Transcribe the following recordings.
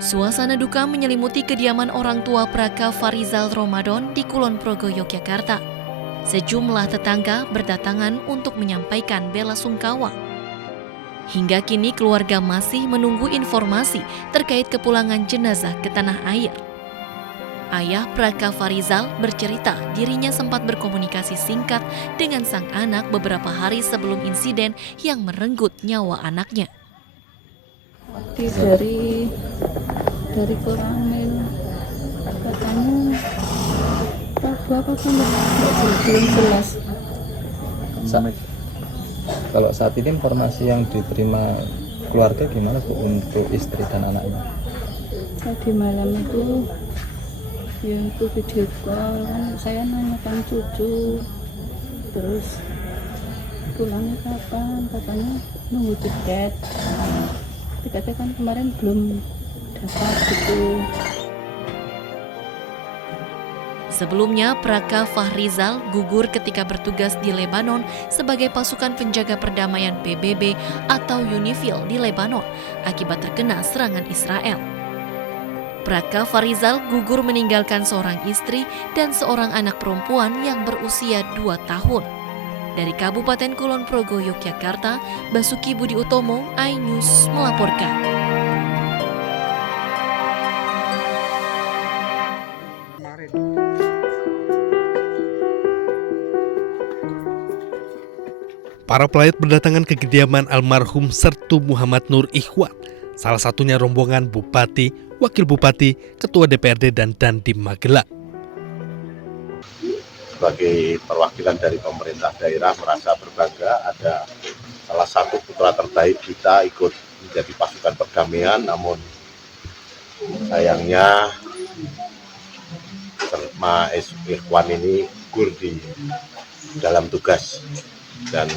Suasana duka menyelimuti kediaman orang tua Praka Farizal Ramadan di Kulon Progo, Yogyakarta. Sejumlah tetangga berdatangan untuk menyampaikan bela sungkawa. Hingga kini keluarga masih menunggu informasi terkait kepulangan jenazah ke tanah air. Ayah Praka Farizal bercerita dirinya sempat berkomunikasi singkat dengan sang anak beberapa hari sebelum insiden yang merenggut nyawa anaknya. Dari Koramil katanya apa belum jelas. Kalau saat ini informasi yang diterima keluarga gimana Bu untuk istri dan anaknya? Tadi malam itu video call kan, saya nanyakan cucu, terus pulangnya kapan, katanya nunggu tiket. Tiketnya kan kemarin belum dapat gitu. Sebelumnya, Praka Farizal gugur ketika bertugas di Lebanon sebagai pasukan penjaga perdamaian PBB atau UNIFIL di Lebanon akibat terkena serangan Israel. Praka Farizal gugur meninggalkan seorang istri dan seorang anak perempuan yang berusia 2 tahun. Dari Kabupaten Kulon Progo, Yogyakarta, Basuki Budi Utomo, iNews melaporkan. Para pelayat berdatangan ke kediaman almarhum Sertu Muhammad Nur Ikhwan, salah satunya rombongan Bupati, Wakil Bupati, Ketua DPRD dan Dandim Magelang. Sebagai perwakilan dari pemerintah daerah merasa berbangga ada salah satu putra terbaik kita ikut menjadi pasukan perdamaian, namun sayangnya Mas Ikhwan ini gugur di dalam tugas, dan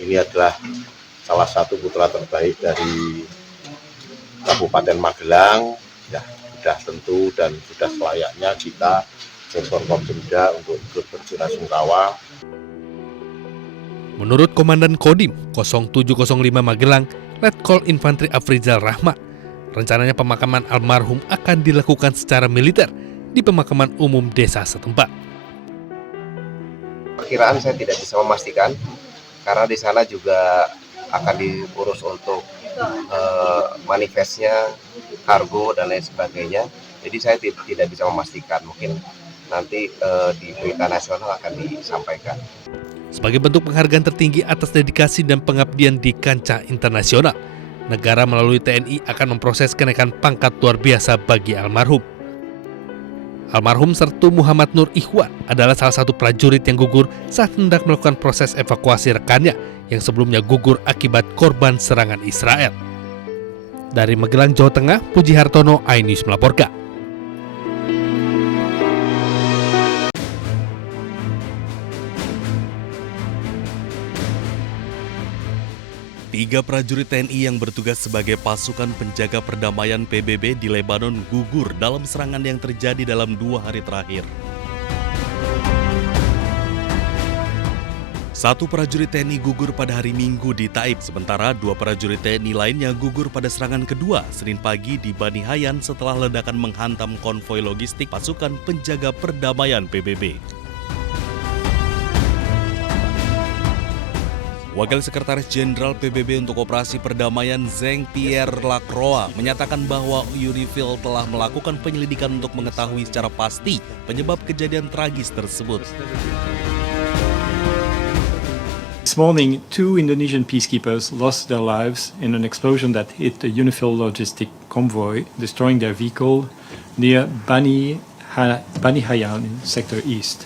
ini adalah salah satu putra terbaik dari Kabupaten Magelang. Ya, sudah tentu dan sudah selayaknya kita sektor Kopjemda untuk ikut berbelasungkawa. Menurut Komandan Kodim 0705 Magelang, Letkol Infantri Afrizal Rahmat, rencananya pemakaman almarhum akan dilakukan secara militer di pemakaman umum desa setempat. Perkiraan saya tidak bisa memastikan karena di sana juga akan diurus untuk manifestnya, kargo dan lain sebagainya. Jadi saya tidak bisa memastikan, mungkin nanti di berita nasional akan disampaikan. Sebagai bentuk penghargaan tertinggi atas dedikasi dan pengabdian di kancah internasional, negara melalui TNI akan memproses kenaikan pangkat luar biasa bagi almarhum. Almarhum Sertu Muhammad Nur Ikhwan adalah salah satu prajurit yang gugur saat hendak melakukan proses evakuasi rekannya yang sebelumnya gugur akibat korban serangan Israel. Dari Magelang, Jawa Tengah, Puji Hartono, iNews melaporkan. Tiga prajurit TNI yang bertugas sebagai pasukan penjaga perdamaian PBB di Lebanon gugur dalam serangan yang terjadi dalam 2 hari terakhir. Satu prajurit TNI gugur pada hari Minggu di Taib, sementara 2 prajurit TNI lainnya gugur pada serangan kedua Senin pagi di Bani Hayan setelah ledakan menghantam konvoi logistik pasukan penjaga perdamaian PBB. Wakil Sekretaris Jenderal PBB untuk Operasi Perdamaian Zeng Pierre Lacroix menyatakan bahwa UNIFIL telah melakukan penyelidikan untuk mengetahui secara pasti penyebab kejadian tragis tersebut. This morning, 2 Indonesian peacekeepers lost their lives in an explosion that hit a UNIFIL logistic convoy, destroying their vehicle near Bani Hayan in Sector East.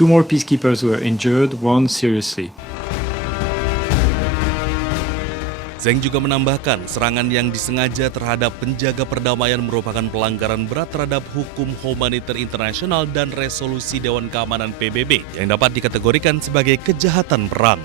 2 more peacekeepers were injured, one seriously. Zeng juga menambahkan serangan yang disengaja terhadap penjaga perdamaian merupakan pelanggaran berat terhadap hukum humaniter internasional dan resolusi Dewan Keamanan PBB yang dapat dikategorikan sebagai kejahatan perang.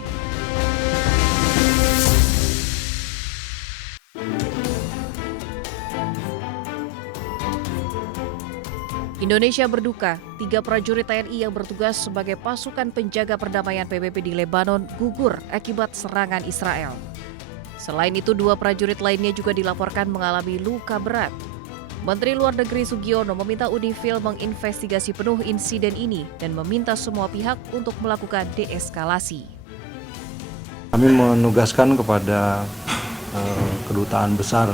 Indonesia berduka, 3 prajurit TNI yang bertugas sebagai pasukan penjaga perdamaian PBB di Lebanon gugur akibat serangan Israel. Selain itu, 2 prajurit lainnya juga dilaporkan mengalami luka berat. Menteri Luar Negeri Sugiono meminta Unifil menginvestigasi penuh insiden ini dan meminta semua pihak untuk melakukan deeskalasi. Kami menugaskan kepada kedutaan besar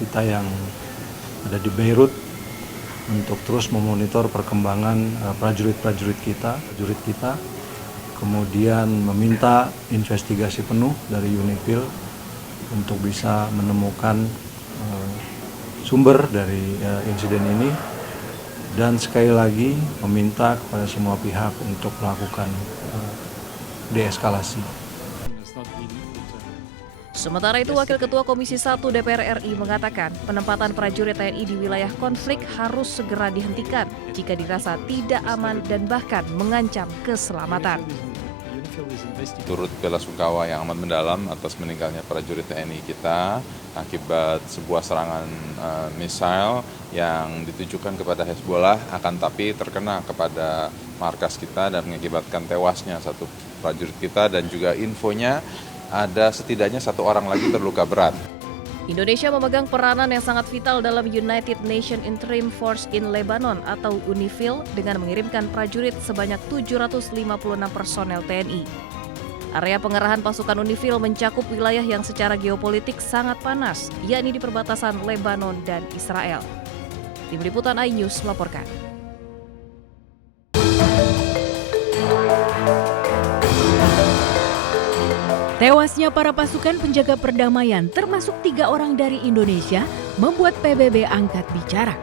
kita yang ada di Beirut untuk terus memonitor perkembangan prajurit kita, kemudian meminta investigasi penuh dari Unifil untuk bisa menemukan sumber dari insiden ini, dan sekali lagi meminta kepada semua pihak untuk melakukan deeskalasi. Sementara itu, Wakil Ketua Komisi 1 DPR RI mengatakan penempatan prajurit TNI di wilayah konflik harus segera dihentikan jika dirasa tidak aman dan bahkan mengancam keselamatan. Turut belasungkawa yang amat mendalam atas meninggalnya prajurit TNI kita akibat sebuah serangan misil yang ditujukan kepada Hezbollah, akan tapi terkena kepada markas kita dan mengakibatkan tewasnya satu prajurit kita, dan juga infonya ada setidaknya 1 orang lagi terluka berat. Indonesia memegang peranan yang sangat vital dalam United Nations Interim Force in Lebanon atau UNIFIL dengan mengirimkan prajurit sebanyak 756 personel TNI. Area pengerahan pasukan UNIFIL mencakup wilayah yang secara geopolitik sangat panas, yakni di perbatasan Lebanon dan Israel. Tim Liputan iNews melaporkan. Tewasnya para pasukan penjaga perdamaian, termasuk 3 orang dari Indonesia, membuat PBB angkat bicara.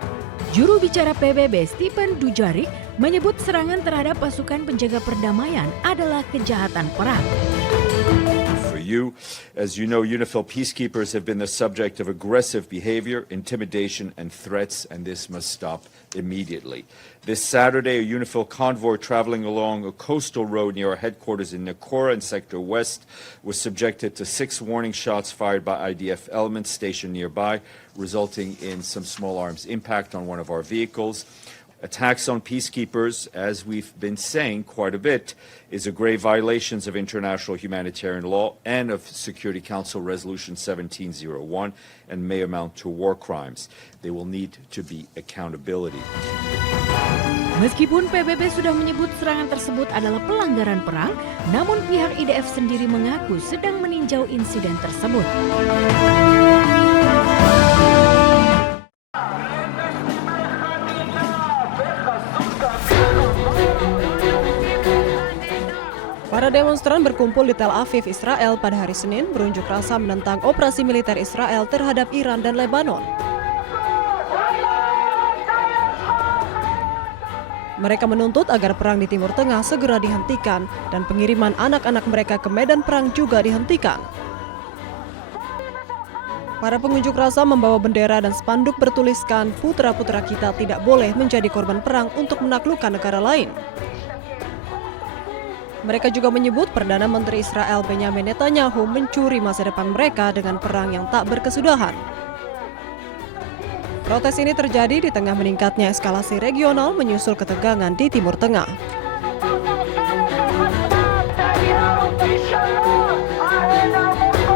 Juru bicara PBB Stephen Dujarric menyebut serangan terhadap pasukan penjaga perdamaian adalah kejahatan perang. As you know, UNIFIL peacekeepers have been the subject of aggressive behavior, intimidation, and threats, and this must stop immediately. This Saturday, a UNIFIL convoy traveling along a coastal road near our headquarters in Nakora in Sector West was subjected to 6 warning shots fired by IDF elements stationed nearby, resulting in some small arms impact on one of our vehicles. Attacks on peacekeepers, as we've been saying quite a bit, is a grave violation of international humanitarian law and of Security Council Resolution 1701 and may amount to war crimes. They will need to be accountability. Meskipun PBB sudah menyebut serangan tersebut adalah pelanggaran perang, namun pihak IDF sendiri mengaku sedang meninjau insiden tersebut. Para demonstran berkumpul di Tel Aviv, Israel pada hari Senin berunjuk rasa menentang operasi militer Israel terhadap Iran dan Lebanon. Mereka menuntut agar perang di Timur Tengah segera dihentikan dan pengiriman anak-anak mereka ke medan perang juga dihentikan. Para pengunjuk rasa membawa bendera dan spanduk bertuliskan putra-putra kita tidak boleh menjadi korban perang untuk menaklukkan negara lain. Mereka juga menyebut Perdana Menteri Israel Benjamin Netanyahu mencuri masa depan mereka dengan perang yang tak berkesudahan. Protes ini terjadi di tengah meningkatnya eskalasi regional menyusul ketegangan di Timur Tengah.